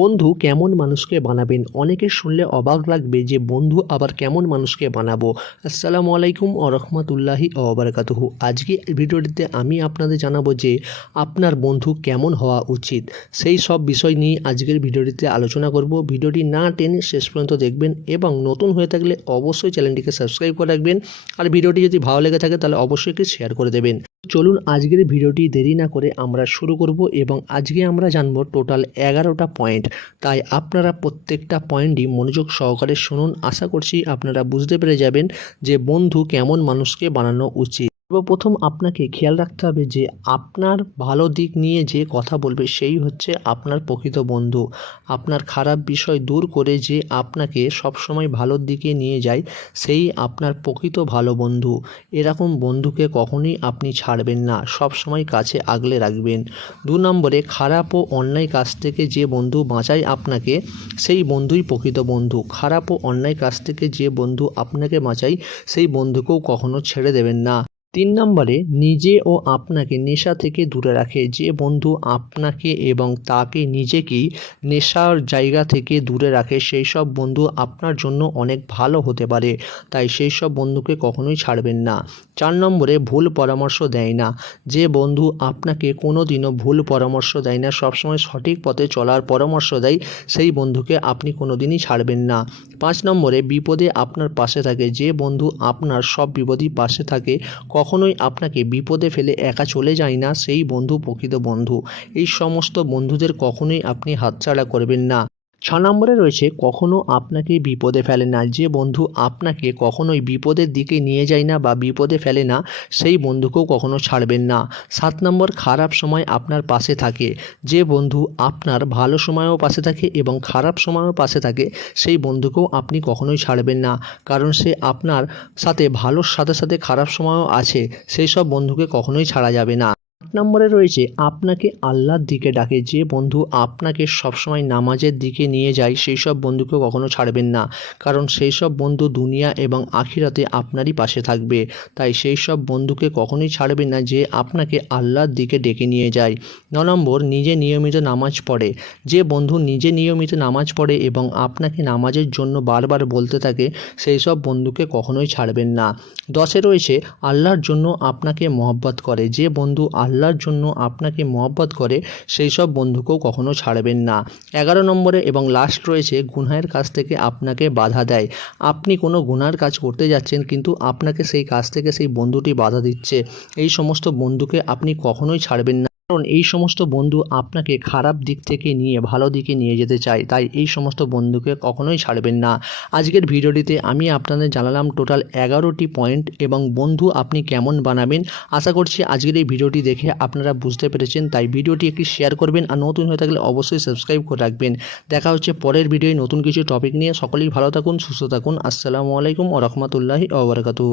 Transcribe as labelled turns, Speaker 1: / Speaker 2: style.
Speaker 1: বন্ধু কেমন মানুষকে বানাবেন? অনেকে শুনলে অবাক লাগবে যে, বন্ধু আবার কেমন মানুষকে বানাবো? আসসালামু আলাইকুম ও রহমতুল্লাহি ওবরাকাতুহু আজকে ভিডিওটিতে আমি আপনাদের জানাব যে, আপনার বন্ধু কেমন হওয়া উচিত? সেই সব বিষয় নিয়ে আজকের ভিডিওটিতে আলোচনা করব। ভিডিওটি না টেনে শেষ পর্যন্ত দেখবেন এবং নতুন হয়ে থাকলে অবশ্যই চ্যানেলটিকে সাবস্ক্রাইব করে রাখবেন। আর ভিডিওটি যদি ভালো লেগে থাকে তাহলে অবশ্যই একটি শেয়ার করে দেবেন। চলুন আজকের ভিডিওটি দেরি না করে আমরা শুরু করব এবং আজকে আমরা জানব টোটাল এগারোটা পয়েন্ট। তাই আপনারা প্রত্যেকটা পয়েন্টই মনোযোগ সহকারে শুনুন। আশা করছি আপনারা বুঝতে পেরে যাবেন যে বন্ধু কেমন মানুষকে বানানো উচিত। সর্বপ্রথম আপনাকে খেয়াল রাখতে হবে যে আপনার ভালো দিক নিয়ে যে কথা বলবে সেই হচ্ছে আপনার প্রকৃত বন্ধু। আপনার খারাপ বিষয় দূর করে যে আপনাকে সবসময় ভালোর দিকে নিয়ে যায়, সেই আপনার প্রকৃত ভালো বন্ধু। এরকম বন্ধুকে কখনোই আপনি ছাড়বেন না সব সময় কাছে আগলে রাখবেন। দু নম্বরে, খারাপ ও অন্যায় কাজ থেকে যে বন্ধু বাঁচায় আপনাকে, সেই বন্ধুই প্রকৃত বন্ধু। খারাপ ও অন্যায় কাজ থেকে যে বন্ধু আপনাকে বাঁচায়, সেই বন্ধুকেও কখনো ছেড়ে দেবেন না। তিন নম্বরে, নিজে ও আপনাকে নেশা থেকে দূরে রাখে। যে বন্ধু আপনাকে এবং তাকে নিজেকেই নেশার জায়গা থেকে দূরে রাখে, সেই সব বন্ধু আপনার জন্য অনেক ভালো হতে পারে। তাই সেই সব বন্ধুকে কখনোই ছাড়বেন না। চার নম্বরে, ভুল পরামর্শ দেয় না। যে বন্ধু আপনাকে কোনো দিনও ভুল পরামর্শ দেয় না, সবসময় সঠিক পথে চলার পরামর্শ দেয়, সেই বন্ধুকে আপনি কোনো দিনই ছাড়বেন না। পাঁচ নম্বরে, বিপদে আপনার পাশে থাকে। যে বন্ধু আপনার সব বিপদই পাশে থাকে কখনোই আপনাকে বিপদে ফেলে একা চলে যায় না, সেই বন্ধু প্রকৃত বন্ধু। এই সমস্ত বন্ধুদের কখনোই আপনি হাতছাড়া করবেন না। ছ নম্বরে রয়েছে, কখনো আপনাকে বিপদে ফেলে না। যে বন্ধু আপনাকে কখনোই বিপদের দিকে নিয়ে যায় না বা বিপদে ফেলে না, সেই বন্ধুকেও কখনো ছাড়বেন না। সাত নম্বর, খারাপ সময় আপনার পাশে থাকে। যে বন্ধু আপনার ভালো সময়েও পাশে থাকে এবং খারাপ সময়েও পাশে থাকে, সেই বন্ধুকেও আপনি কখনোই ছাড়বেন না। কারণ সে আপনার সাথে, ভালোর সাথে সাথে খারাপ সময়ও আছে, সেই সব বন্ধুকে কখনোই ছাড়া যাবে না। নম্বরে রয়েছে, আপনাকে আল্লাহর দিকে ডাকে। যে বন্ধু আপনাকে সবসময় নামাজের দিকে নিয়ে যায়, সেই সব বন্ধুকে কখনো ছাড়বেন না। কারণ সেই সব বন্ধু দুনিয়া এবং আখিরাতে আপনারই পাশে থাকবে। তাই সেই সব বন্ধুকে কখনোই ছাড়বেন না যে আপনাকে আল্লাহর দিকে ডেকে নিয়ে যায়। ন নম্বর, নিজে নিয়মিত নামাজ পড়ে। যে বন্ধু নিজে নিয়মিত নামাজ পড়ে এবং আপনাকে নামাজের জন্য বারবার বলতে থাকে, সেই সব বন্ধুকে কখনোই ছাড়বেন না। দশে রয়েছে, আল্লাহর জন্য আপনাকে মহব্বত করে। যে বন্ধু আল্লাহর জন্য আপনাকে মহব্বত করে, সেই সব বন্ধুকেও কখনো ছাড়বেন না। এগারো নম্বরে এবং লাস্ট রয়েছে গুনহায়ের কাছ থেকে আপনাকে বাধা দেয়। আপনি কোনো গুনার কাজ করতে যাচ্ছেন, কিন্তু আপনাকে সেই কাজ থেকে সেই বন্ধুটি বাধা দিচ্ছে। এই সমস্ত বন্ধুকে আপনি কখনোই ছাড়বেন না। কারণ এই সমস্ত বন্ধু আপনাকে খারাপ দিক থেকে নিয়ে, ভালো দিকে নিয়ে যেতে চায়। তাই এই সমস্ত বন্ধুকে কখনোই ছাড়বেন না। আজকের ভিডিওটিতে আমি আপনাদের জানালাম টোটাল এগারোটি পয়েন্ট এবং বন্ধু আপনি কেমন বানাবেন। আশা করছি আজকের এই ভিডিওটি দেখে আপনারা বুঝতে পেরেছেন। তাই ভিডিওটি একটি শেয়ার করবেন আর নতুন হয়ে থাকলে অবশ্যই সাবস্ক্রাইব করে রাখবেন। দেখা হচ্ছে পরের ভিডিওয় নতুন কিছু টপিক নিয়ে। সকলেই ভালো থাকুন, সুস্থ থাকুন। আসসালামু আলাইকুম ও রহমতুল্লাহি ওবরাকাতু